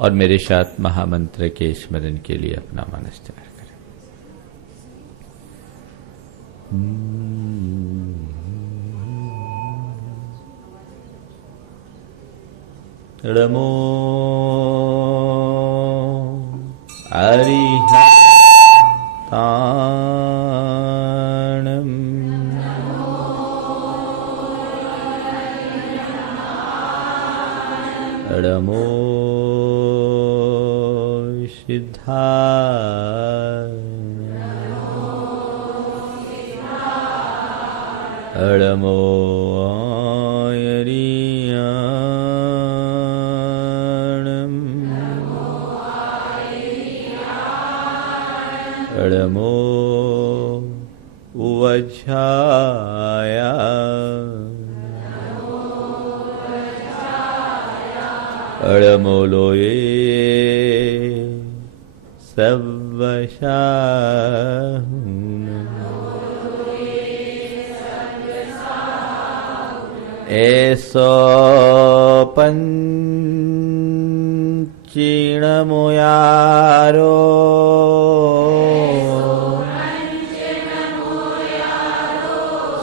और मेरे साथ महामंत्र के स्मरण के लिए अपना मनस तैयार करें। नमो अरिहंताणं नमो सिद्धाय नमो आयरियाणं नमो उवज्झाय नमो लोये एसो पंचीणमुयारो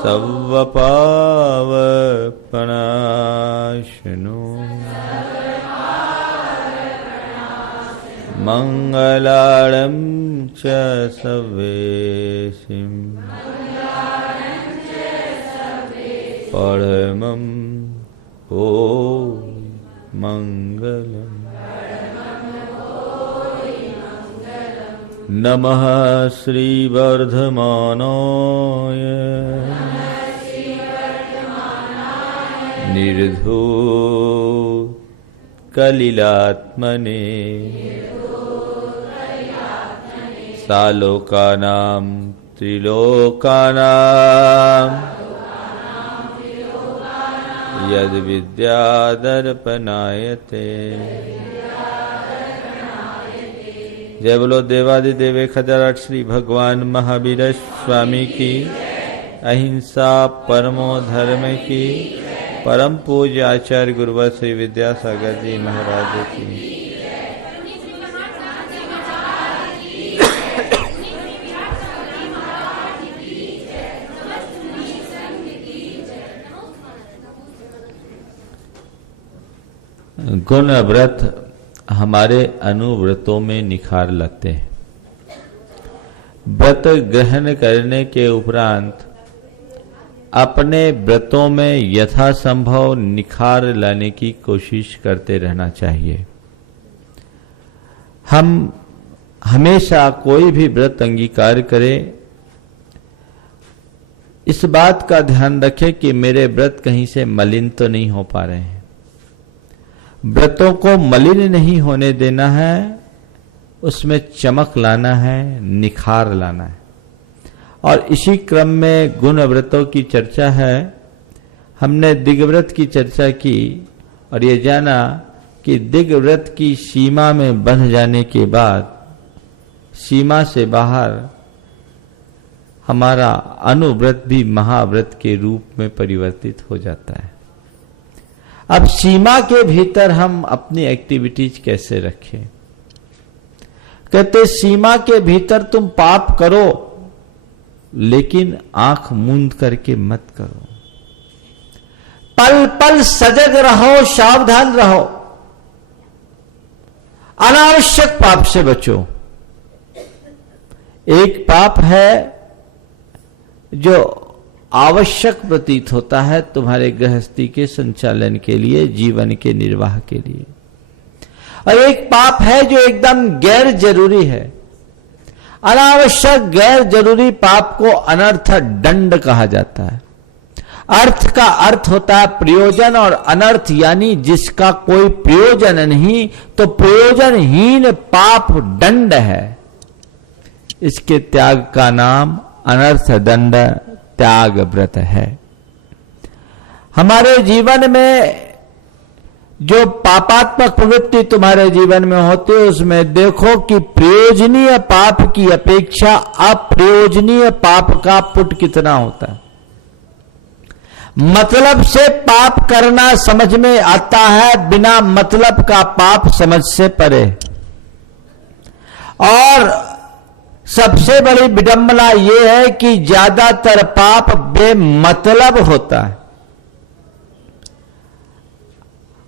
सव्वपावपनाशनो मंगलाळं च सवेशिं परमं ओ मंगलम्। नमः श्रीवर्धमानाय निर्धूत कलिलात्मने सालोकानां त्रिलोकानां यद विद्यादर्पणायते। जय बोलो देवादिदेव खजाराट श्री भगवान महावीर स्वामी की, अहिंसा परमो धर्म की, परम पूज्य आचार्य गुरुवर श्री विद्यासागर जी महाराज की। गुण व्रत हमारे अनुव्रतों में निखार लाते हैं। व्रत ग्रहण करने के उपरांत अपने व्रतों में यथासंभव निखार लाने की कोशिश करते रहना चाहिए। हम हमेशा कोई भी व्रत अंगीकार करें, इस बात का ध्यान रखें कि मेरे व्रत कहीं से मलिन तो नहीं हो पा रहे हैं। व्रतों को मलिन नहीं होने देना है, उसमें चमक लाना है, निखार लाना है। और इसी क्रम में गुण व्रतों की चर्चा है। हमने दिग्व्रत की चर्चा की और ये जाना कि दिग्व्रत की सीमा में बंध जाने के बाद सीमा से बाहर हमारा अनुव्रत भी महाव्रत के रूप में परिवर्तित हो जाता है। अब सीमा के भीतर हम अपनी एक्टिविटीज कैसे रखें? कहते सीमा के भीतर तुम पाप करो, लेकिन आंख मूंद करके मत करो। पल पल सजग रहो, सावधान रहो, अनावश्यक पाप से बचो। एक पाप है जो आवश्यक प्रतीत होता है तुम्हारे गृहस्थी के संचालन के लिए, जीवन के निर्वाह के लिए, और एक पाप है जो एकदम गैर जरूरी है। अनावश्यक गैर जरूरी पाप को अनर्थ दंड कहा जाता है। अर्थ का अर्थ होता है प्रयोजन, और अनर्थ यानी जिसका कोई प्रयोजन नहीं, तो प्रयोजनहीन पाप दंड है। इसके त्याग का नाम अनर्थ दंड त्याग व्रत है। हमारे जीवन में जो पापात्मक प्रवृत्ति तुम्हारे जीवन में होती है, उसमें देखो कि प्रयोजनीय पाप की अपेक्षा अप्रयोजनीय पाप का पुट कितना होता है। मतलब से पाप करना समझ में आता है, बिना मतलब का पाप समझ से परे। और सबसे बड़ी विडंबना यह है कि ज्यादातर पाप बेमतलब होता है।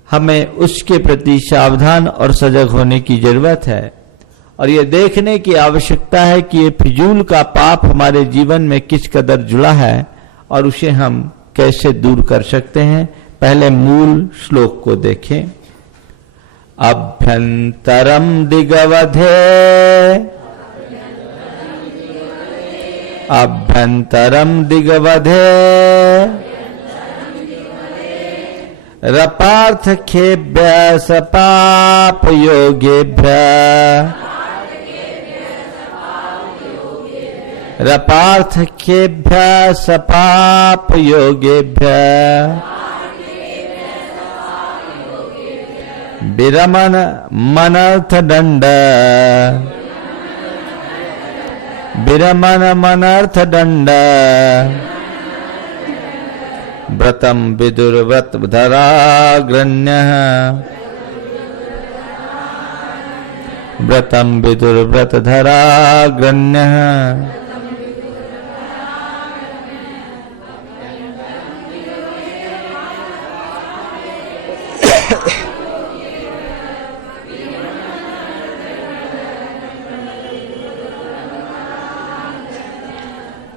हमें उसके प्रति सावधान और सजग होने की जरूरत है और यह देखने की आवश्यकता है कि ये फिजूल का पाप हमारे जीवन में किस कदर जुड़ा है और उसे हम कैसे दूर कर सकते हैं। पहले मूल श्लोक को देखें। अभ्यंतरम दिगवधे, अभ्यंतरम दिगवधे रपार्थखेभ्य सपाप योगेभ्य, रपार्थखेभ्य सपाप योगेभ्य विरमन मनर्थ दंड, विरमन मनर्थ दंड व्रतम विदुर्व्रत धराग्रण्यः, व्रतम विदुर्व्रत धराग्रण्यः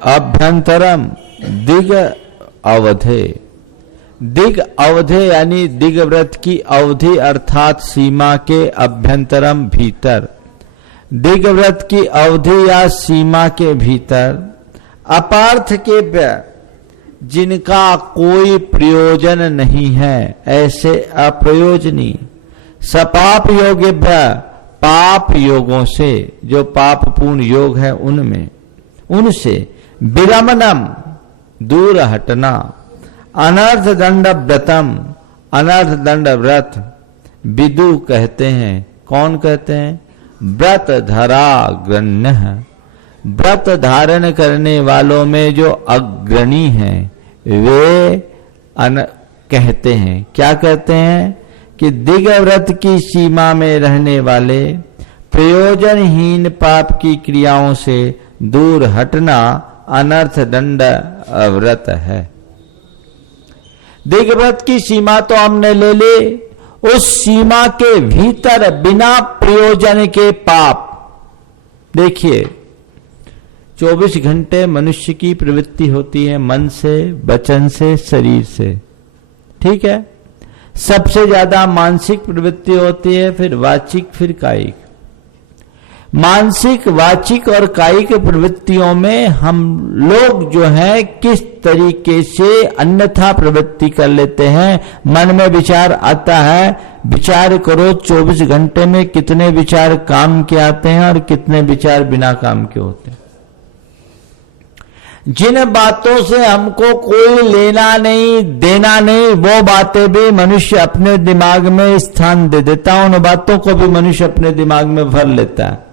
अभ्यंतरम दिग अवधे, दिग अवधे यानी दिग व्रत की अवधि अर्थात सीमा के अभ्यंतरम भीतर, दिग व्रत की अवधि या सीमा के भीतर अपार्थ के जिनका कोई प्रयोजन नहीं है ऐसे अप्रयोजनीय, सपाप योगेभ्य पाप योगों से, जो पापपूर्ण योग है उनमें, उनसे विरमणम दूर हटना, अनर्थ दंड व्रतम, अनर्थ दंड व्रत विदु कहते हैं। कौन कहते हैं? व्रत धरा गण्य, व्रत धारण करने वालों में जो अग्रणी हैं वे कहते हैं। क्या कहते हैं? कि दिग व्रत की सीमा में रहने वाले प्रयोजनहीन पाप की क्रियाओं से दूर हटना अनर्थ दंड व्रत है। दिग व्रत की सीमा तो हमने ले ली, उस सीमा के भीतर बिना प्रयोजन के पाप। देखिए 24 घंटे मनुष्य की प्रवृत्ति होती है मन से, वचन से, शरीर से, ठीक है। सबसे ज्यादा मानसिक प्रवृत्ति होती है, फिर वाचिक, फिर कायिक। मानसिक, वाचिक और कायिक प्रवृत्तियों में हम लोग जो है किस तरीके से अन्यथा प्रवृत्ति कर लेते हैं। मन में विचार आता है, विचार करो 24 घंटे में कितने विचार काम के आते हैं और कितने विचार बिना काम के होते हैं। जिन बातों से हमको कोई लेना नहीं देना नहीं, वो बातें भी मनुष्य अपने दिमाग में स्थान दे देता है, उन बातों को भी मनुष्य अपने दिमाग में भर लेता है।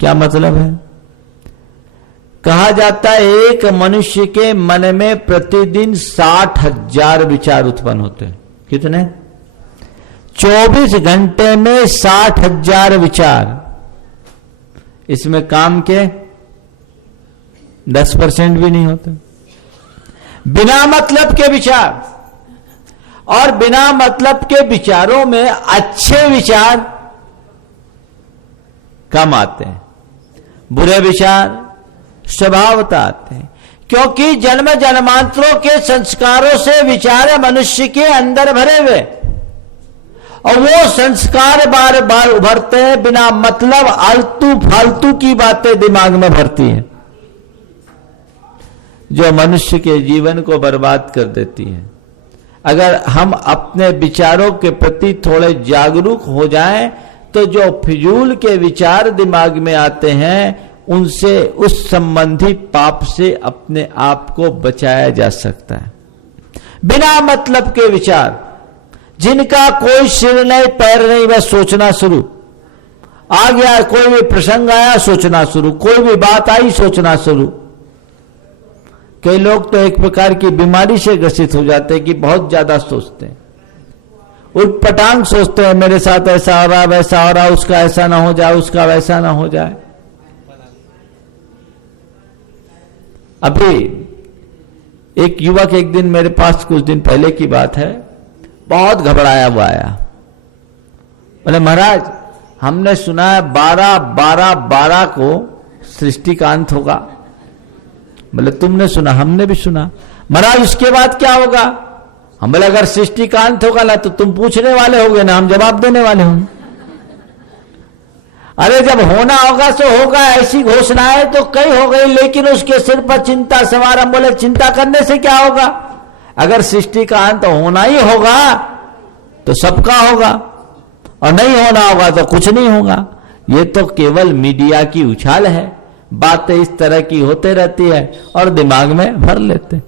क्या मतलब है? कहा जाता है एक मनुष्य के मन में प्रतिदिन 60,000 विचार उत्पन्न होते हैं। कितने? 24 घंटे में 60,000 विचार। इसमें काम के 10% भी नहीं होते। बिना मतलब के विचार, और बिना मतलब के विचारों में अच्छे विचार कम आते हैं, बुरे विचार स्वभावतः आते हैं, क्योंकि जन्म जन्मांतरों के संस्कारों से विचार मनुष्य के अंदर भरे हुए, और वो संस्कार बार बार उभरते हैं, बिना मतलब आलतू फालतू की बातें दिमाग में भरती हैं, जो मनुष्य के जीवन को बर्बाद कर देती है। अगर हम अपने विचारों के प्रति थोड़े जागरूक हो जाएं तो जो फिजूल के विचार दिमाग में आते हैं उनसे, उस संबंधी पाप से अपने आप को बचाया जा सकता है। बिना मतलब के विचार, जिनका कोई सिर नहीं पैर नहीं, बस सोचना शुरू। आ गया कोई भी प्रसंग आया सोचना शुरू, कोई भी बात आई सोचना शुरू। कई लोग तो एक प्रकार की बीमारी से ग्रसित हो जाते हैं कि बहुत ज्यादा सोचते हैं, उटपटांग सोचते हैं, मेरे साथ ऐसा हो रहा, वैसा हो रहा, उसका ऐसा ना हो जाए, उसका वैसा ना हो जाए। अभी एक युवक एक दिन मेरे पास, कुछ दिन पहले की बात है, बहुत घबराया हुआ आया। बोले महाराज, हमने सुना है 12 को सृष्टि का अंत होगा। बोले तुमने सुना? हमने भी सुना। महाराज उसके बाद क्या होगा? हम बोले अगर सृष्टि का अंत होगा ना तो तुम पूछने वाले होगे ना, हम जवाब देने वाले होंगे। अरे जब होना होगा सो होगा, ऐसी घोषणाएं तो कई हो गई, लेकिन उसके सिर पर चिंता सवार। हम बोले चिंता करने से क्या होगा? अगर सृष्टि का अंत होना ही होगा तो सबका होगा, और नहीं होना होगा तो कुछ नहीं होगा। ये तो केवल मीडिया की उछाल है, बातें इस तरह की होते रहती है और दिमाग में भर लेते।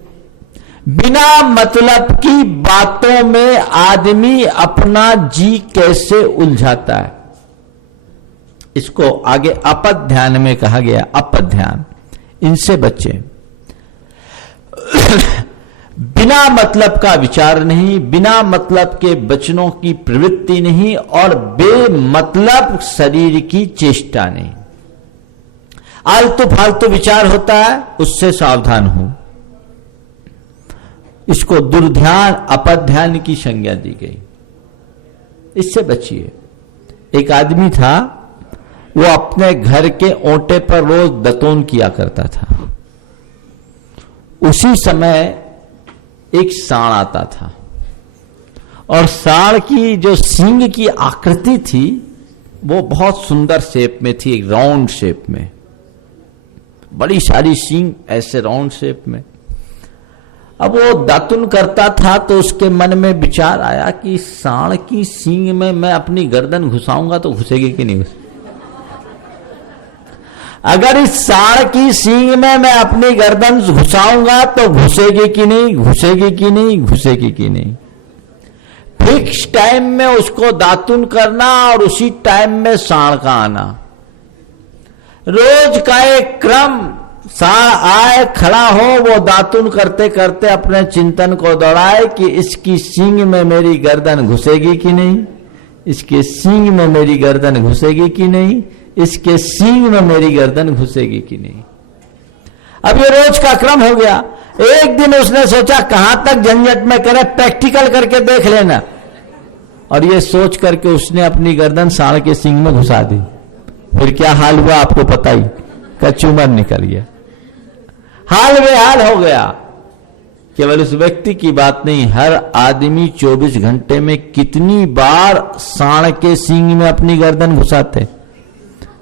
बिना मतलब की बातों में आदमी अपना जी कैसे उलझाता है। इसको आगे अपध्यान में कहा गया, अपध्यान, इनसे बचे। बिना मतलब का विचार नहीं, बिना मतलब के वचनों की प्रवृत्ति नहीं, और बेमतलब शरीर की चेष्टा नहीं। आलतू फालतू विचार होता है, उससे सावधान हो। इसको दुर्ध्यान, अपध्यान की संज्ञा दी गई, इससे बचिए। एक आदमी था, वो अपने घर के ओंटे पर रोज दतोन किया करता था। उसी समय एक सांड आता था, और सांड की जो सींग की आकृति थी वो बहुत सुंदर शेप में थी, एक राउंड शेप में, बड़ी सारी सींग ऐसे राउंड शेप में। अब वो दातुन करता था तो उसके मन में विचार आया कि सांड की सींग में मैं अपनी गर्दन घुसाऊंगा तो घुसेगी कि नहीं? अगर इस सांड की सींग में मैं अपनी गर्दन घुसाऊंगा तो घुसेगी कि नहीं, घुसेगी कि नहीं, घुसेगी कि नहीं। फिक्स टाइम में उसको दातुन करना और उसी टाइम में सांड का आना, रोज का एक क्रम। सांड आए, खड़ा हो, वो दातुन करते करते अपने चिंतन को दौड़ाए कि इसकी सींग में मेरी गर्दन घुसेगी कि नहीं, इसके सींग में मेरी गर्दन घुसेगी कि नहीं, इसके सींग में मेरी गर्दन घुसेगी कि नहीं। अब ये रोज का क्रम हो गया। एक दिन उसने सोचा कहां तक झंझट में करे, प्रैक्टिकल करके देख लेना, और ये सोच करके उसने अपनी गर्दन सांड के सींग में घुसा दी। फिर क्या हाल हुआ आपको पता ही, कचूमर निकल गया, हाल बेहाल हो गया। केवल उस व्यक्ति की बात नहीं, हर आदमी 24 घंटे में कितनी बार सांड के सींग में अपनी गर्दन घुसाते,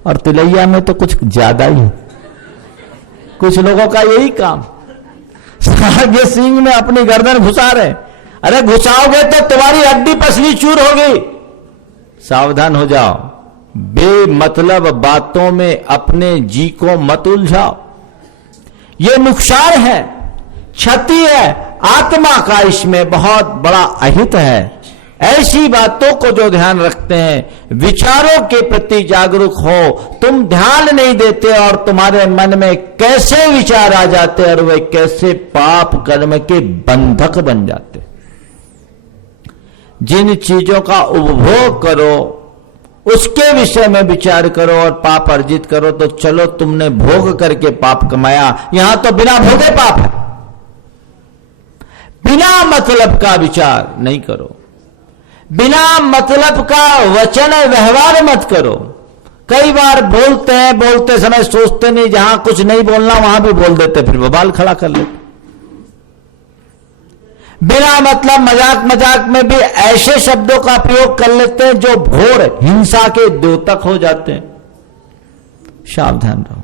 और तिलैया में तो कुछ ज्यादा ही। कुछ लोगों का यही काम, सांड के सींग में अपनी गर्दन घुसा रहे। अरे घुसाओगे तो तुम्हारी हड्डी पसली चूर होगी, सावधान हो जाओ। बेमतलब बातों में अपने जी को मत उलझाओ, ये नुकसान है, क्षति है, आत्मा का इसमें बहुत बड़ा अहित है। ऐसी बातों को जो ध्यान रखते हैं, विचारों के प्रति जागरूक हो, तुम ध्यान नहीं देते और तुम्हारे मन में कैसे विचार आ जाते और वे कैसे पाप कर्म के बंधक बन जाते। जिन चीजों का उपभोग करो उसके विषय में विचार करो और पाप अर्जित करो, तो चलो तुमने भोग करके पाप कमाया, यहां तो बिना भोगे पाप है। बिना मतलब का विचार नहीं करो, बिना मतलब का वचन व्यवहार मत करो। कई बार बोलते हैं, बोलते समय सोचते नहीं, जहां कुछ नहीं बोलना वहां भी बोल देते, फिर बवाल खड़ा कर लेते। बिना मतलब मजाक मजाक में भी ऐसे शब्दों का प्रयोग कर लेते हैं जो घोर हिंसा के द्योतक हो जाते हैं। सावधान रहो।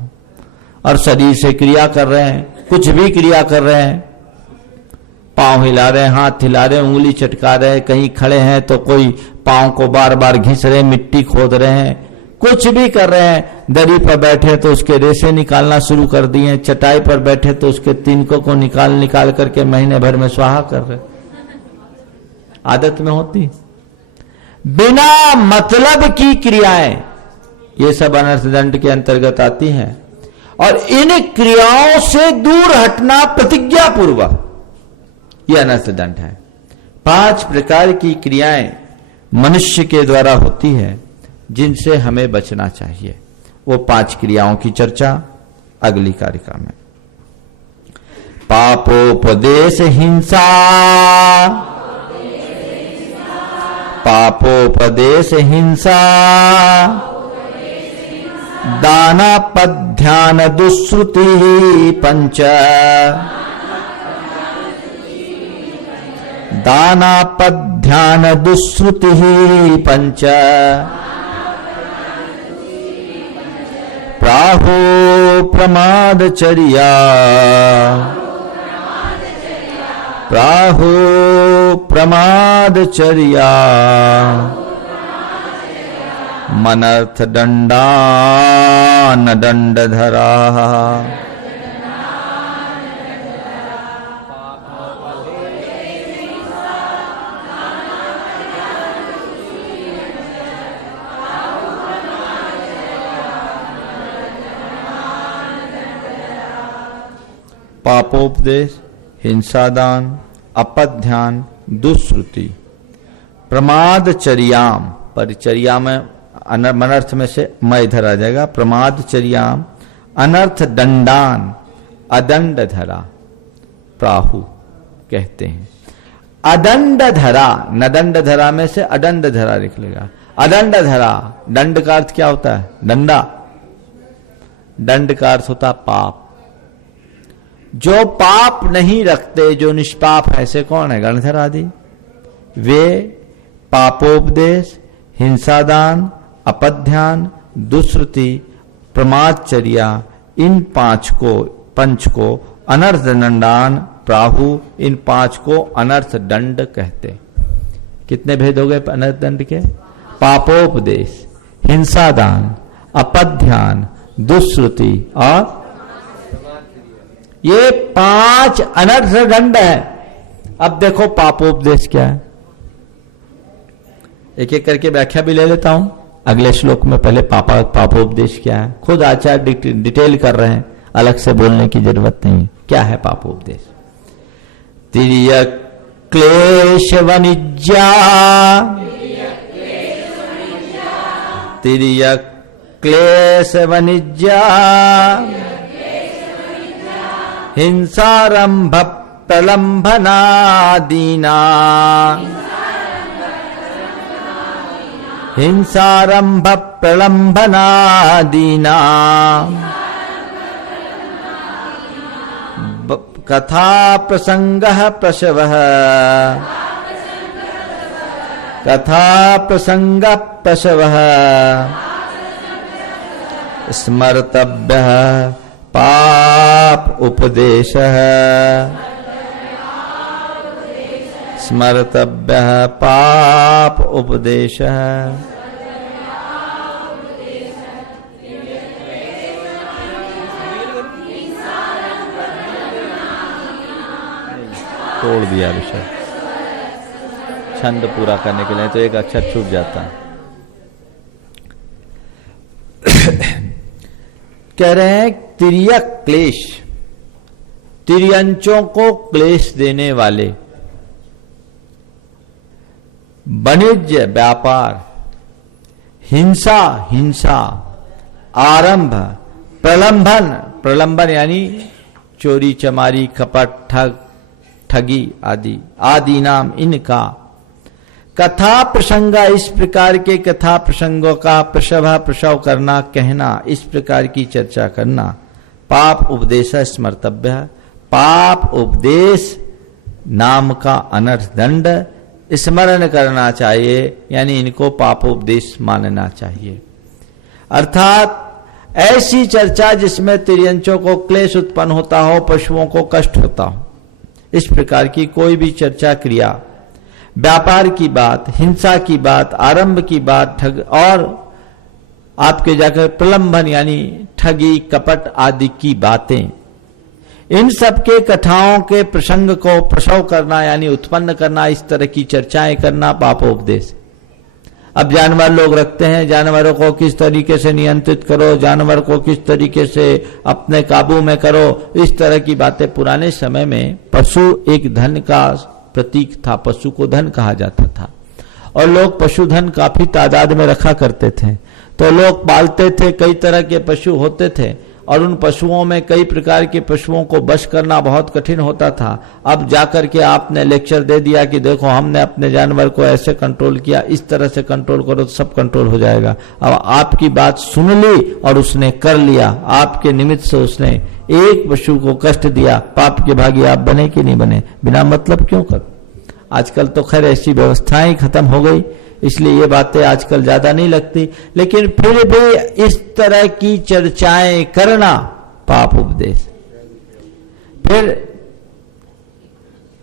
और शरीर से क्रिया कर रहे हैं, कुछ भी क्रिया कर रहे हैं, पांव हिला रहे हैं, हाथ हिला रहे हैं, उंगली चटका रहे हैं, कहीं खड़े हैं तो कोई पांव को बार बार घिस रहे हैं, मिट्टी खोद रहे हैं, कुछ भी कर रहे हैं। दरी पर बैठे तो उसके रेशे निकालना शुरू कर दिए, चटाई पर बैठे तो उसके तिनकों को निकाल करके महीने भर में स्वाहा कर रहे। आदत में होती बिना मतलब की क्रियाएं, ये सब अनर्थ दंड के अंतर्गत आती हैं। और इन क्रियाओं से दूर हटना प्रतिज्ञा पूर्वक, यह अनर्थ दंड है। 5 प्रकार की क्रियाएं मनुष्य के द्वारा होती है जिनसे हमें बचना चाहिए। वो 5 क्रियाओं की चर्चा अगली कारिका में। पापोपदेश हिंसा, पापोपदेश हिंसा, दानापध्यान दुश्रुति पंच, दानापध्यान दुश्रुति पंच, प्राहो प्रमादचर्या, प्राहो प्रमादचर्या, मनर्थ दंडान दंडधरा, पापोपदेश, हिंसादान, अपध्यान, दुश्रुति, प्रमादचर्याम, परिचर्या में मनर्थ में से मैं इधर आ जाएगा, प्रमादचर्याम, अनर्थ दंडान, अदंड धरा, प्राहु कहते हैं। अदंड धरा, नदंड धरा में से अदंड धरा निकलेगा। अदंड धरा, दंड का अर्थ क्या होता है? डंडा। दंड का अर्थ होता पाप। जो पाप नहीं रखते, जो निष्पाप है, ऐसे कौन है? गणधर आदि। वे पापोपदेश, हिंसादान, अपध्यान, दुश्रुति, प्रमादचर्या, इन 5 को अनर्थ दंडान प्राहु, इन 5 को अनर्थ दंड कहते। कितने भेद हो गए अनर्थ दंड के? पापोपदेश, हिंसादान, अपध्यान, दुश्रुति और ये 5 अनर्थ दंड है। अब देखो पापोपदेश क्या है, एक एक करके व्याख्या भी ले लेता हूं अगले श्लोक में। पहले पापोपदेश क्या है, खुद आचार्य डिटेल कर रहे हैं, अलग से बोलने की जरूरत नहीं। क्या है पापोपदेश? तिर्यक क्लेश वनिज्या, तिर्यक क्लेश वनिज्या, हिंसारंभ प्रलंभनादीना, हिंसारंभ प्रलंभनादीना, कथा प्रसंगः प्रसवः, कथा प्रसंगः प्रसवः, स्मर्तव्यः पाप उपदेशः, स्मर्तव्यः पाप उपदेशः, तोड़ दिया विषय छंद पूरा करने के लिए, तो एक अक्षर छूट जाता है। कह रहे हैं तिर्यक क्लेश, तिर्यंचों को क्लेश देने वाले, वाणिज्य व्यापार, हिंसा हिंसा, आरंभ, प्रलंबन, प्रलंबन यानी चोरी चमारी, कपट, ठगी आदि, आदि नाम इनका, कथा प्रसंग, इस प्रकार के कथा प्रसंगों का प्रसव करना, कहना, इस प्रकार की चर्चा करना, पाप उपदेश स्मर्तव्य, पाप उपदेश नाम का अनर्थ दंड स्मरण करना चाहिए, यानी इनको पापोपदेश मानना चाहिए। अर्थात ऐसी चर्चा जिसमें तिर्यंचों को क्लेश उत्पन्न होता हो, पशुओं को कष्ट होता हो, इस प्रकार की कोई भी चर्चा क्रिया, व्यापार की बात, हिंसा की बात, आरंभ की बात, ठग और आपके जाकर प्रलंबन यानी ठगी कपट आदि की बातें, इन सब के कथाओं के प्रसंग को प्रसव करना यानी उत्पन्न करना, इस तरह की चर्चाएं करना पापोपदेश। अब जानवर लोग रखते हैं, जानवरों को किस तरीके से नियंत्रित करो, जानवर को किस तरीके से अपने काबू में करो, इस तरह की बातें। पुराने समय में पशु एक धन का प्रतीक था, पशु को धन कहा जाता था और लोग पशुधन काफी तादाद में रखा करते थे। तो लोग पालते थे, कई तरह के पशु होते थे और उन पशुओं में कई प्रकार के पशुओं को वश करना बहुत कठिन होता था। अब जाकर के आपने लेक्चर दे दिया कि देखो हमने अपने जानवर को ऐसे कंट्रोल किया, इस तरह से कंट्रोल करो तो सब कंट्रोल हो जाएगा। अब आपकी बात सुन ली और उसने कर लिया, आपके निमित्त से उसने एक पशु को कष्ट दिया, पाप के भागी आप बने कि नहीं बने? बिना मतलब क्यों कर? आजकल तो खैर ऐसी व्यवस्थाएं खत्म हो गई, इसलिए ये बातें आजकल ज्यादा नहीं लगती, लेकिन फिर भी इस तरह की चर्चाएं करना पाप उपदेश। फिर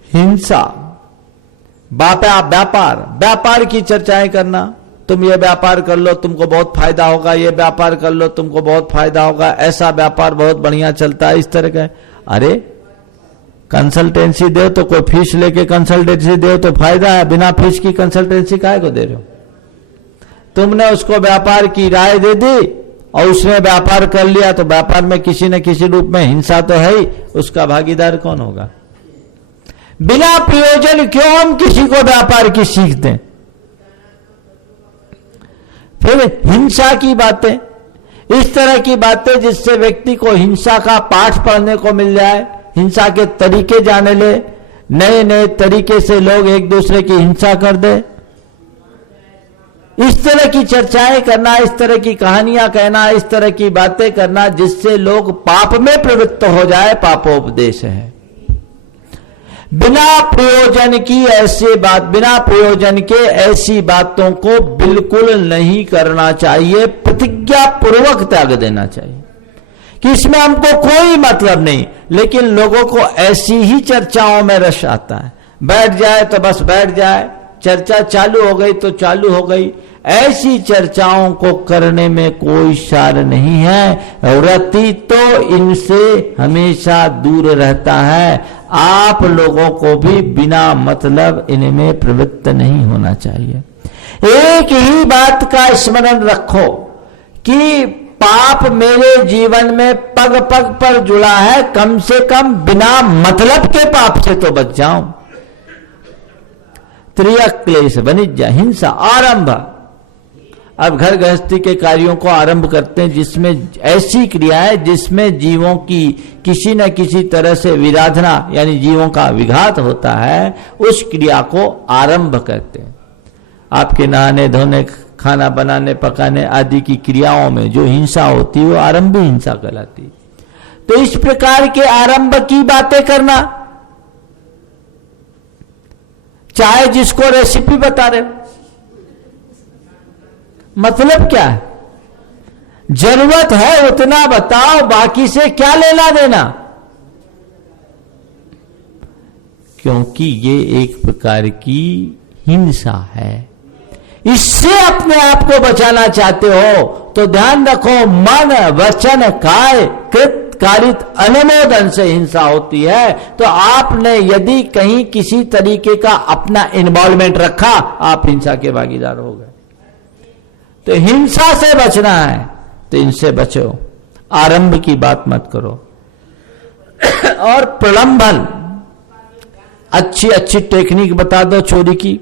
हिंसा, व्यापार की चर्चाएं करना, तुम ये व्यापार कर लो तुमको बहुत फायदा होगा, ये व्यापार कर लो तुमको बहुत फायदा होगा, ऐसा व्यापार बहुत बढ़िया चलता है, इस तरह का। अरे कंसल्टेंसी दो तो कोई फीस लेके कंसल्टेंसी दो तो फायदा है, बिना फीस की कंसल्टेंसी काहे को दे रहे हो? तुमने उसको व्यापार की राय दे दी और उसने व्यापार कर लिया तो व्यापार में किसी न किसी रूप में हिंसा तो है ही, उसका भागीदार कौन होगा? बिना प्रयोजन क्यों हम किसी को व्यापार की सीख दें? फिर हिंसा की बातें, इस तरह की बातें जिससे व्यक्ति को हिंसा का पाठ पढ़ने को मिल जाए, हिंसा के तरीके जाने ले, नए नए तरीके से लोग एक दूसरे की हिंसा कर दे, इस तरह की चर्चाएं करना, इस तरह की कहानियां कहना, इस तरह की बातें करना जिससे लोग पाप में प्रवृत्त हो जाए, पापोपदेश है। बिना प्रयोजन की ऐसी बात, बिना प्रयोजन के ऐसी बातों को बिल्कुल नहीं करना चाहिए, प्रतिज्ञा पूर्वक त्याग देना चाहिए कि इसमें हमको कोई मतलब नहीं। लेकिन लोगों को ऐसी ही चर्चाओं में रस आता है, बैठ जाए तो बस बैठ जाए, चर्चा चालू हो गई तो चालू हो गई। ऐसी चर्चाओं को करने में कोई सार नहीं है, रति तो इनसे हमेशा दूर रहता है। आप लोगों को भी बिना मतलब इनमें प्रवृत्त नहीं होना चाहिए। एक ही बात का स्मरण रखो कि पाप मेरे जीवन में पग पग पर जुड़ा है, कम से कम बिना मतलब के पाप से तो बच जाऊं। त्रियक क्लेश वनिज्य हिंसा आरंभ। अब घर गृहस्थी के कार्यों को आरंभ करते हैं जिसमें ऐसी क्रियाएं जिसमें जीवों की किसी न किसी तरह से विराधना यानी जीवों का विघात होता है, उस क्रिया को आरंभ करते हैं। आपके नहाने धोने, खाना बनाने पकाने आदि की क्रियाओं में जो हिंसा होती है वो आरंभी हिंसा कहलाती है। तो इस प्रकार के आरंभ की बातें करना, चाहे जिसको रेसिपी बता रहे हो, मतलब क्या है? जरूरत है उतना बताओ, बाकी से क्या लेना देना? क्योंकि ये एक प्रकार की हिंसा है। इससे अपने आप को बचाना चाहते हो तो ध्यान रखो, मन वचन काय कृत कारित अनुमोदन से हिंसा होती है। तो आपने यदि कहीं किसी तरीके का अपना इन्वॉल्वमेंट रखा, आप हिंसा के भागीदार हो गए। तो हिंसा से बचना है तो इनसे बचो, आरंभ की बात मत करो। और प्रलंबन, अच्छी अच्छी टेक्निक बता दो चोरी की,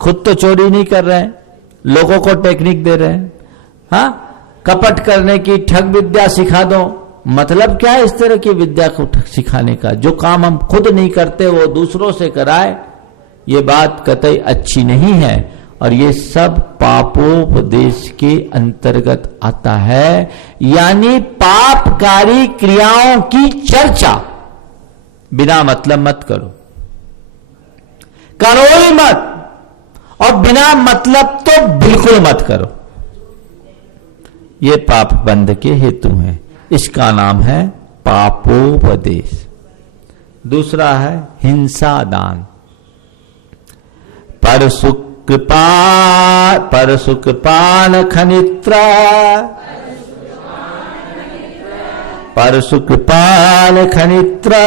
खुद तो चोरी नहीं कर रहे हैं, लोगों को टेक्निक दे रहे हैं। हाँ, कपट करने की ठग विद्या सिखा दो। मतलब क्या है इस तरह की विद्या को सिखाने का? जो काम हम खुद नहीं करते वो दूसरों से कराए, ये बात कतई अच्छी नहीं है और ये सब पापोपदेश के अंतर्गत आता है। यानी पापकारी क्रियाओं की चर्चा बिना मतलब मत करो, करो ही मत, और बिना मतलब तो बिल्कुल मत करो। ये पाप बंध के हेतु हैं। इसका नाम है पापोपदेश। दूसरा है हिंसा दान। पर सुख पान खनित्रा, पर सुख पान खनित्रा,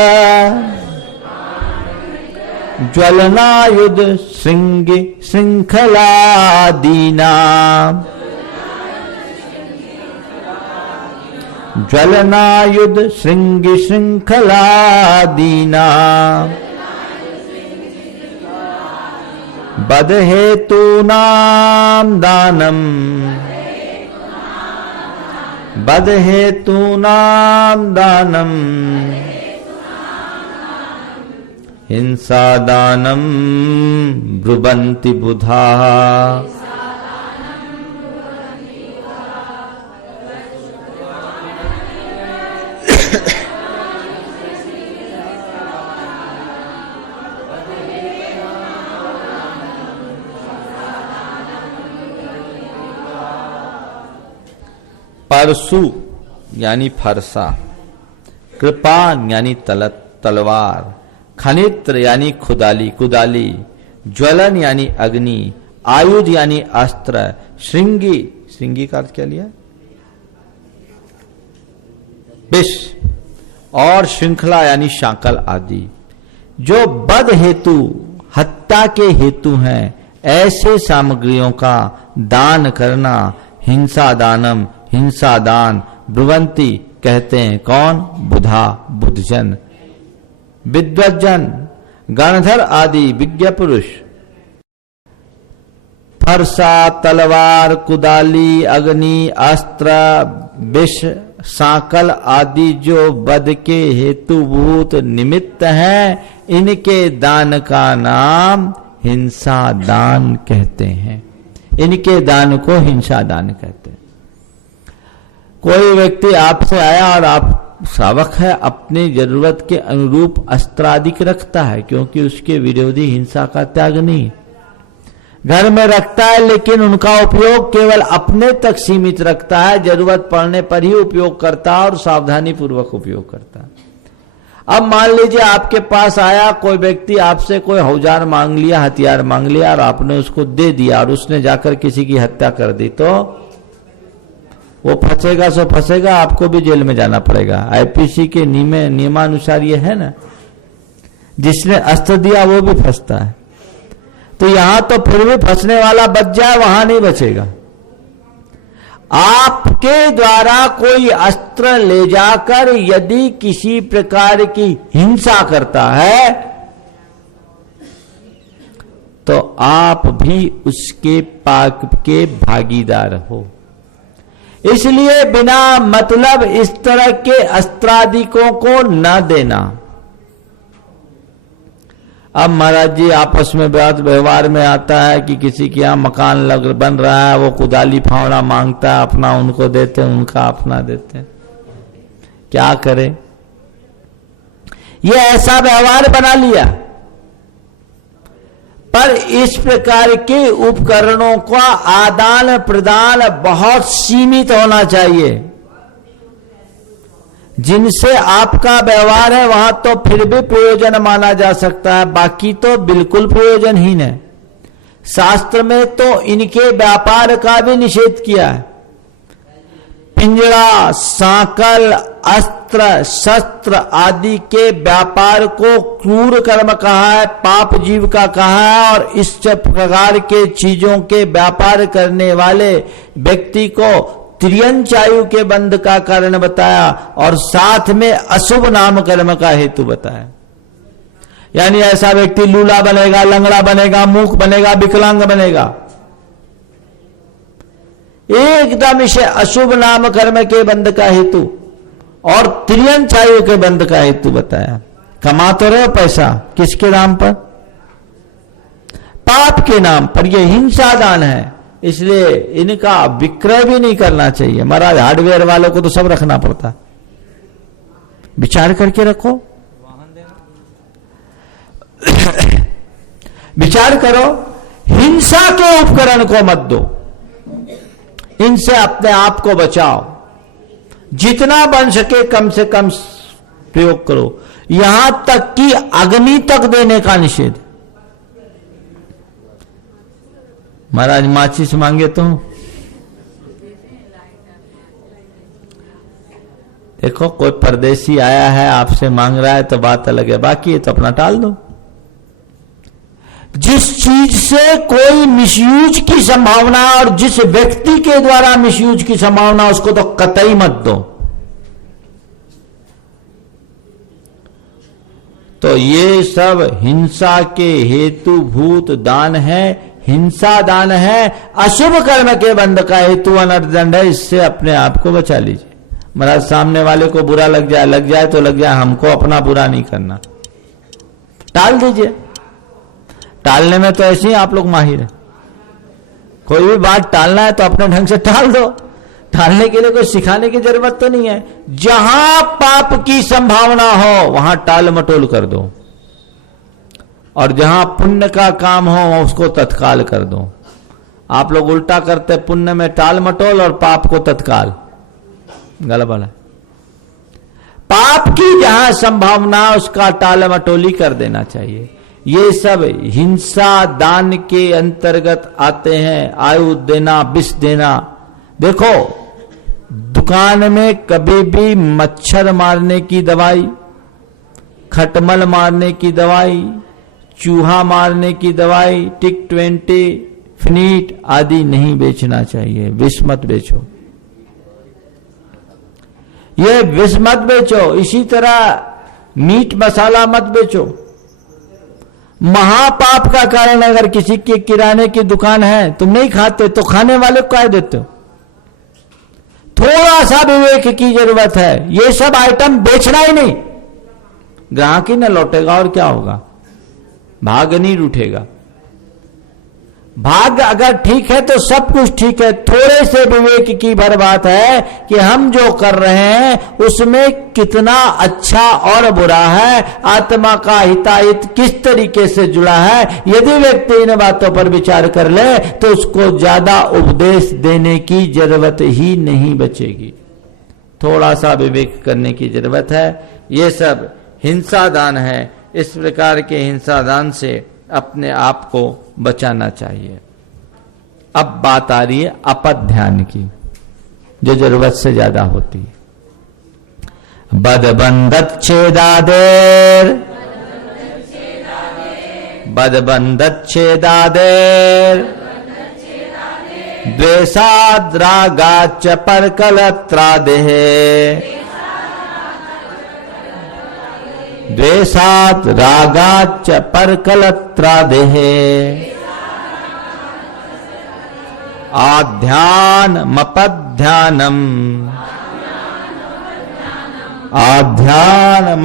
ज्वलनायुध श्रृंग श्रृंखलादीना, ज्वलनायुध श्रृंग श्रृंखलादीना, बद हेतूनां दानम, बद हेतूनां दानम, हिंसा दानम ब्रुवन्ति बुधा, परसु यानी फरसा, कृपान यानी तलवार, खनित्र यानी कुदाली, ज्वलन यानी अग्नि, आयुध यानी अस्त्र, श्रृंगी का अर्थ क्या लिया? विष, और श्रृंखला यानी शाकल आदि, जो बद हेतु हत्या के हेतु हैं, ऐसे सामग्रियों का दान करना हिंसा दानम, हिंसा दान, ब्रुवंती कहते हैं। कौन? बुधा, बुद्धजन, विद्वज्जन, गणधर आदि विज्ञ पुरुष। फरसा, तलवार, कुदाली, अग्नि, अस्त्र, विष, सांकल आदि जो वध के हेतुभूत निमित्त हैं, इनके दान का नाम हिंसा दान कहते हैं। इनके दान को हिंसा दान कहते हैं। कोई व्यक्ति आपसे आया और आप श्रावक है, अपनी जरूरत के अनुरूप अस्त्र आदि रखता है, क्योंकि उसके विरोधी हिंसा का त्याग नहीं, घर में रखता है, लेकिन उनका उपयोग केवल अपने तक सीमित रखता है, जरूरत पड़ने पर ही उपयोग करता है और सावधानी पूर्वक उपयोग करता है। अब मान लीजिए आपके पास आया कोई व्यक्ति, आपसे कोई औजार मांग लिया, हथियार मांग लिया, और आपने उसको दे दिया और उसने जाकर किसी की हत्या कर दी, तो वो फंसेगा सो फंसेगा, आपको भी जेल में जाना पड़ेगा। आईपीसी के नियमानुसार ये है ना, जिसने अस्त्र दिया वो भी फंसता है। तो यहां तो फिर भी फंसने वाला बच जाए, वहां नहीं बचेगा। आपके द्वारा कोई अस्त्र ले जाकर यदि किसी प्रकार की हिंसा करता है, तो आप भी उसके पाप के भागीदार हो। इसलिए बिना मतलब इस तरह के अस्त्रादिकों को न देना। अब महाराज जी आपस में बात व्यवहार में आता है कि किसी के यहां मकान बन रहा है, वो कुदाली फावड़ा मांगता है, अपना उनको देते हैं, उनका अपना देते हैं। क्या करें? ये ऐसा व्यवहार बना लिया। पर इस प्रकार के उपकरणों का आदान प्रदान बहुत सीमित होना चाहिए। जिनसे आपका व्यवहार है वहां तो फिर भी प्रयोजन माना जा सकता है, बाकी तो बिल्कुल प्रयोजनहीन है। शास्त्र में तो इनके व्यापार का भी निषेध किया है। पिंजरा, सांकल, अस्त्र, शस्त्र आदि के व्यापार को क्रूर कर्म कहा है, पाप जीव का कहा है, और इस प्रकार के चीजों के व्यापार करने वाले व्यक्ति को त्रियंचायु के बंध का कारण बताया, और साथ में अशुभ नाम कर्म का हेतु बताया। यानी ऐसा व्यक्ति लूला बनेगा, लंगड़ा बनेगा, मूक बनेगा, विकलांग बनेगा। एकदम इसे अशुभ नाम कर्म के बंध का हेतु और त्रियंचायु के बंध का हेतु बताया। कमा तो रहे हो पैसा, किसके नाम पर? पाप के नाम पर। यह हिंसा दान है, इसलिए इनका विक्रय भी नहीं करना चाहिए। महाराज हार्डवेयर वालों को तो सब रखना पड़ता, विचार करके रखो। विचार करो, हिंसा के उपकरण को मत दो, इनसे अपने आप को बचाओ। जितना बन सके कम से कम प्रयोग करो। यहां तक कि अग्नि तक देने का निषेध। महाराज माचिस मांगे तो देखो, कोई परदेसी आया है आपसे मांग रहा है तो बात अलग है, बाकी है तो अपना टाल दो। जिस चीज से कोई मिसयूज की संभावना और जिस व्यक्ति के द्वारा मिसयूज की संभावना, उसको तो कतई मत दो। तो ये सब हिंसा के हेतुभूत दान है। हिंसा दान है, अशुभ कर्म के बंध का हेतु अनर्थदंड है। इससे अपने आप को बचा लीजिए। महाराज सामने वाले को बुरा लग जाए तो लग जाए, हमको अपना बुरा नहीं करना, टाल दीजिए। टालने में तो ऐसे ही आप लोग माहिर हैं। कोई भी बात टालना है तो अपने ढंग से टाल दो। टालने के लिए कोई सिखाने की जरूरत तो नहीं है। जहां पाप की संभावना हो वहां टाल मटोल कर दो, और जहां पुण्य का काम हो उसको तत्काल कर दो। आप लोग उल्टा करते, पुण्य में टाल मटोल और पाप को तत्काल। गलत है। पाप की जहां संभावना उसका टाल मटोली कर देना चाहिए। ये सब हिंसा दान के अंतर्गत आते हैं। आयु देना, विष देना। देखो, दुकान में कभी भी मच्छर मारने की दवाई, खटमल मारने की दवाई, चूहा मारने की दवाई, टिक 20, फिनीट आदि नहीं बेचना चाहिए। विष मत बेचो, ये विष मत बेचो। इसी तरह मीट मसाला मत बेचो। महापाप का कारण अगर किसी के किराने की दुकान है, तुम नहीं खाते तो खाने वाले को कह देते हो। थोड़ा सा विवेक की जरूरत है। ये सब आइटम बेचना ही नहीं। ग्राहक ही न लौटेगा और क्या होगा, भाग नहीं उठेगा। भाग अगर ठीक है तो सब कुछ ठीक है। थोड़े से विवेक की भर बात है कि हम जो कर रहे हैं उसमें कितना अच्छा और बुरा है, आत्मा का हिताहित किस तरीके से जुड़ा है। यदि व्यक्ति इन बातों पर विचार कर ले तो उसको ज्यादा उपदेश देने की जरूरत ही नहीं बचेगी। थोड़ा सा विवेक करने की जरूरत है। ये सब हिंसा दान है। इस प्रकार के हिंसा दान से अपने आप को बचाना चाहिए। अब बात आ रही है अपध्यान की, जो जरूरत से ज्यादा होती है। बदबंदच्छेदादेर, बदबंदच्छेदादेर, द्वेषाद्रागाच्च परकलत्रादेः, द्वेषात् रागाच्च परकलत्रादेः, आध्यानमपध्यानम्, आध्यानमपध्यानम्,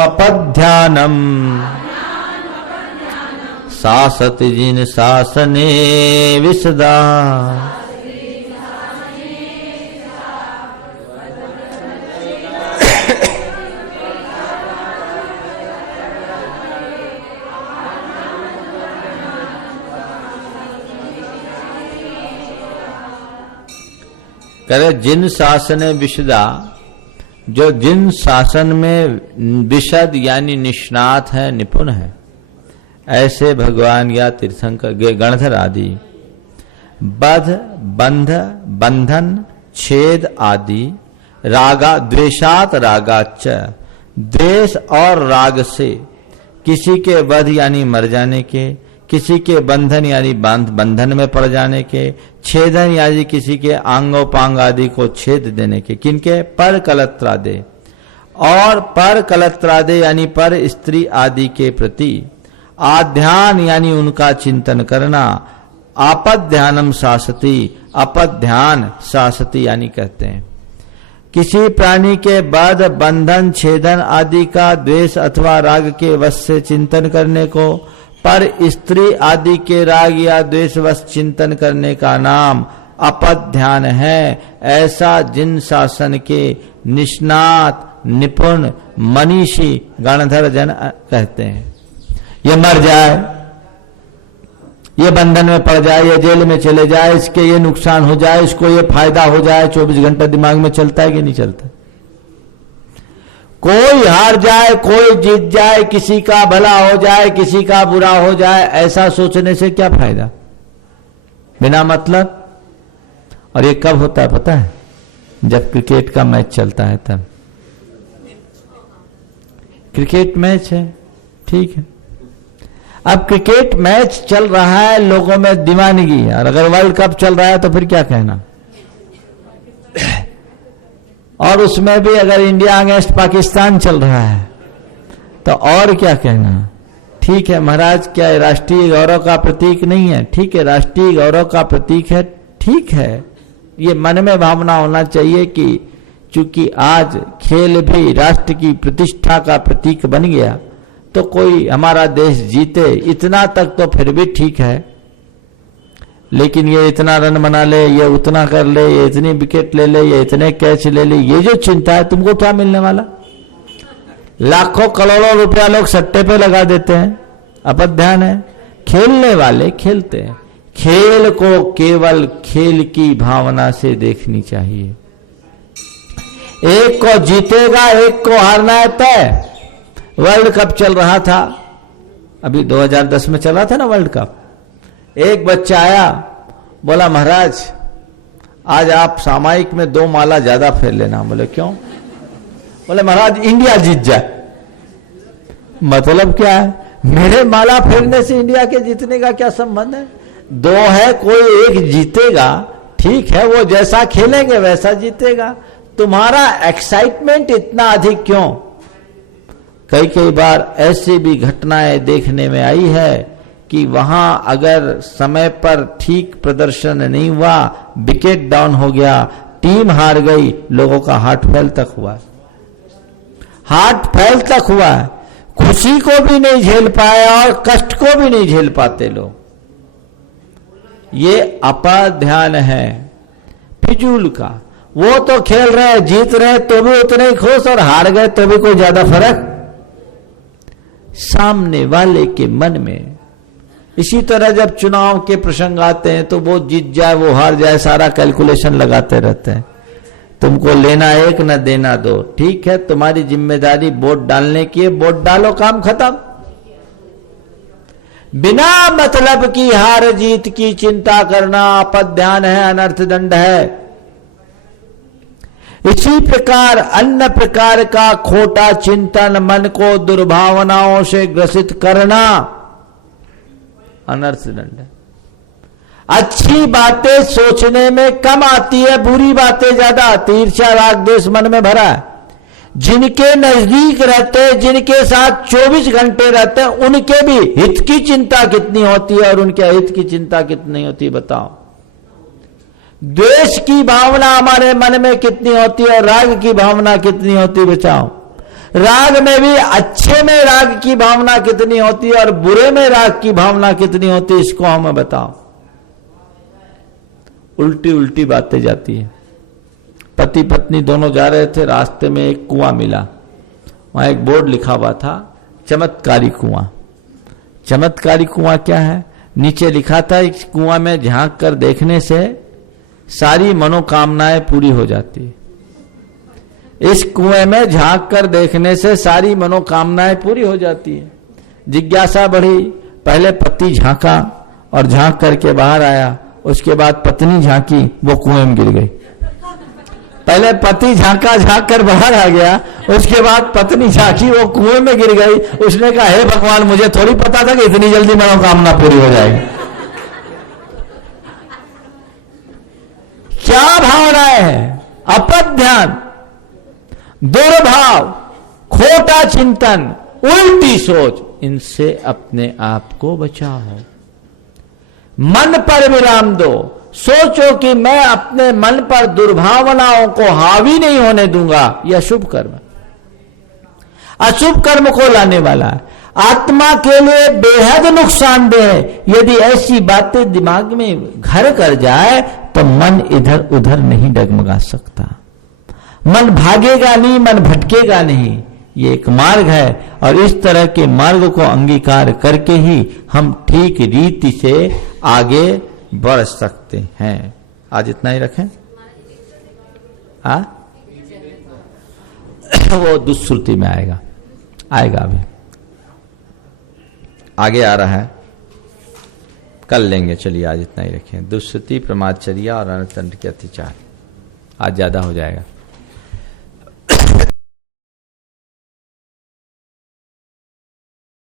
शासति जिन शासने विशदा। करे जिन शासन विशदा, जो जिन शासन में विशद यानी निष्णात है, निपुण है, ऐसे भगवान या तीर्थंकर गणधर आदि बध बंध बंधन छेद आदि रागा द्वेषात रागाच्च, द्वेष और राग से किसी के वध यानी मर जाने के, किसी के बंधन यानी बंधन में पड़ जाने के, छेदन यानी किसी के आंगोपांग आदि को छेद देने के, किनके पर कलत्रादे, और पर कलत्रादे यानी पर स्त्री आदि के प्रति आध्यान यानी उनका चिंतन करना, आपद्ध्यानम शासति, अपध्यान शासति यानी कहते हैं। किसी प्राणी के बध बंधन छेदन आदि का द्वेष अथवा राग के वश से चिंतन करने को, पर स्त्री आदि के राग या द्वेष वश चिंतन करने का नाम अपध्यान है। ऐसा जिन शासन के निष्णात निपुण मनीषी गणधर जन कहते हैं। ये मर जाए, ये बंधन में पड़ जाए, ये जेल में चले जाए, इसके ये नुकसान हो जाए, इसको ये फायदा हो जाए, 24 घंटा दिमाग में चलता है कि नहीं चलता? कोई हार जाए, कोई जीत जाए, किसी का भला हो जाए, किसी का बुरा हो जाए, ऐसा सोचने से क्या फायदा बिना मतलब। और ये कब होता है पता है? जब क्रिकेट का मैच चलता है तब। क्रिकेट मैच है, ठीक है, अब क्रिकेट मैच चल रहा है, लोगों में दीवानगी, और अगर वर्ल्ड कप चल रहा है तो फिर क्या कहना। और उसमें भी अगर इंडिया अगेंस्ट पाकिस्तान चल रहा है तो और क्या कहना। ठीक है महाराज, क्या राष्ट्रीय गौरव का प्रतीक नहीं है? ठीक है, राष्ट्रीय गौरव का प्रतीक है, ठीक है। ये मन में भावना होना चाहिए कि चूंकि आज खेल भी राष्ट्र की प्रतिष्ठा का प्रतीक बन गया, तो कोई हमारा देश जीते, इतना तक तो फिर भी ठीक है। लेकिन ये इतना रन बना ले, ये उतना कर ले, ये इतनी विकेट ले ले, ये इतने कैच ले ले, ये जो चिंता है, तुमको क्या मिलने वाला? लाखों करोड़ों रुपया लोग सट्टे पे लगा देते हैं, अपध्यान है। खेलने वाले खेलते हैं, खेल को केवल खेल की भावना से देखनी चाहिए। एक को जीतेगा, एक को हारना है तय। वर्ल्ड कप चल रहा था, अभी 2010 में चल रहा था ना वर्ल्ड कप। एक बच्चा आया, बोला महाराज आज आप सामायिक में 2 माला ज्यादा फेर लेना। बोले क्यों? बोले महाराज इंडिया जीत जाए। मतलब क्या है? मेरे माला फेरने से इंडिया के जीतने का क्या संबंध है? 2 है, कोई एक जीतेगा, ठीक है, वो जैसा खेलेंगे वैसा जीतेगा। तुम्हारा एक्साइटमेंट इतना अधिक क्यों? कई बार ऐसी भी घटनाएं देखने में आई है कि वहां अगर समय पर ठीक प्रदर्शन नहीं हुआ, विकेट डाउन हो गया, टीम हार गई, लोगों का हार्ट फेल तक हुआ। हार्ट फेल तक हुआ। खुशी को भी नहीं झेल पाए और कष्ट को भी नहीं झेल पाते लोग। ये अपाध्यान है फिजूल का। वो तो खेल रहे, जीत रहे तो भी उतने ही खुश, और हार गए तो भी कोई ज्यादा फर्क सामने वाले के मन में। इसी तरह जब चुनाव के प्रसंग आते हैं तो वो जीत जाए वो हार जाए, सारा कैलकुलेशन लगाते रहते हैं। तुमको लेना एक न देना 2, ठीक है, तुम्हारी जिम्मेदारी वोट डालने की है, वोट डालो, काम खत्म। बिना मतलब की हार जीत की चिंता करना अपध्यान है, अनर्थ दंड है। इसी प्रकार अन्य प्रकार का खोटा चिंतन, मन को दुर्भावनाओं से ग्रसित करना अनर्थ दंड है। अच्छी बातें सोचने में कम आती है, बुरी बातें ज्यादा आती। ईर्ष्या राग द्वेष मन में भरा है। जिनके नजदीक रहते, जिनके साथ 24 घंटे रहते हैं, उनके भी हित की चिंता कितनी होती है और उनके हित की चिंता कितनी होती है बताओ। द्वेष की भावना हमारे मन में कितनी होती है और राग की भावना कितनी होती है बचाओ। राग में भी अच्छे में राग की भावना कितनी होती है और बुरे में राग की भावना कितनी होती है, इसको हमें बताओ। उल्टी उल्टी बातें जाती है। पति पत्नी दोनों जा रहे थे, रास्ते में एक कुआं मिला। वहां एक बोर्ड लिखा हुआ था, चमत्कारी कुआं। चमत्कारी कुआं क्या है? नीचे लिखा था, इस कुआं में झांक कर देखने से सारी मनोकामनाएं पूरी हो जाती है। इस कुएं में झांक कर देखने से सारी मनोकामनाएं पूरी हो जाती है। जिज्ञासा बढ़ी। पहले पति झांका और झांक करके बाहर आया, उसके बाद पत्नी झांकी, वो कुएं में गिर गई। पहले पति झांका, झांक कर बाहर आ गया, उसके बाद पत्नी झांकी, वो कुएं में गिर गई। उसने कहा हे भगवान, मुझे थोड़ी पता था कि इतनी जल्दी मनोकामना पूरी हो जाएगी। क्या भावनाएं है? अपध्यान, दुर्भाव, खोटा चिंतन, उल्टी सोच, इनसे अपने आप को बचाओ। मन पर विराम दो। सोचो कि मैं अपने मन पर दुर्भावनाओं को हावी नहीं होने दूंगा। यह शुभ कर्म, अशुभ कर्म को लाने वाला है, आत्मा के लिए बेहद नुकसानदेह है। यदि ऐसी बातें दिमाग में घर कर जाए तो मन इधर उधर नहीं डगमगा सकता। मन भागेगा नहीं, मन भटकेगा नहीं। ये एक मार्ग है और इस तरह के मार्ग को अंगीकार करके ही हम ठीक रीति से आगे बढ़ सकते हैं। आज इतना ही रखें। वो दुष्श्रुति में आएगा अभी आगे आ रहा है, कल लेंगे। चलिए आज इतना ही रखें। दुष्श्रुति, प्रमादचर्या और अनर्थदंड के अतिचार आज ज्यादा हो जाएगा।